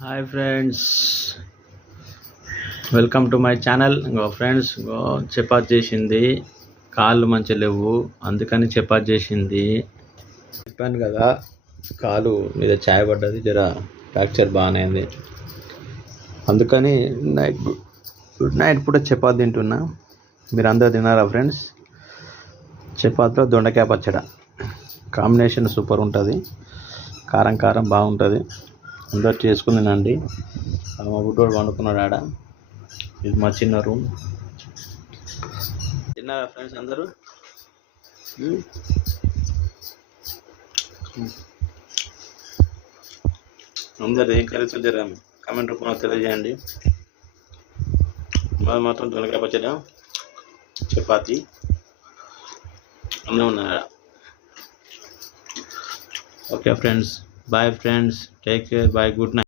Hi friends, welcome to my channel. ఇంకో friends, chapati చేసింది, కాళ్ళు మంచిగా లేవు, అందుకని చపాతి చేసింది. చెప్పాను కదా, కాలు మీద ఛాయ్ పడ్డది, జర ఫ్రాక్చర్ బాగానే అయింది. అందుకని గుడ్ నైట్ పూట చపాతి తింటున్నా. మీరు అందరు తిన్నారా ఫ్రెండ్స్? చపాతీలో దొండకాయ పచ్చడి కాంబినేషన్ సూపర్ ఉంటుంది, కారం కారం బాగుంటుంది. అందరు చేసుకుని తినండి. మా బుడ్డోడు వండుకున్నాడు ఆడ. ఇది మా చిన్న రూమ్. తిన్నారా ఫ్రెండ్స్ అందరూ? అందరు ఏం కర్రీస్ జర కామెంట్ రూపంలో తెలియజేయండి. మాది మాత్రం దొండకాయ పచ్చడి, చపాతి, అన్నీ ఉన్నాయి. Okay friends, bye friends, take care, bye, good night.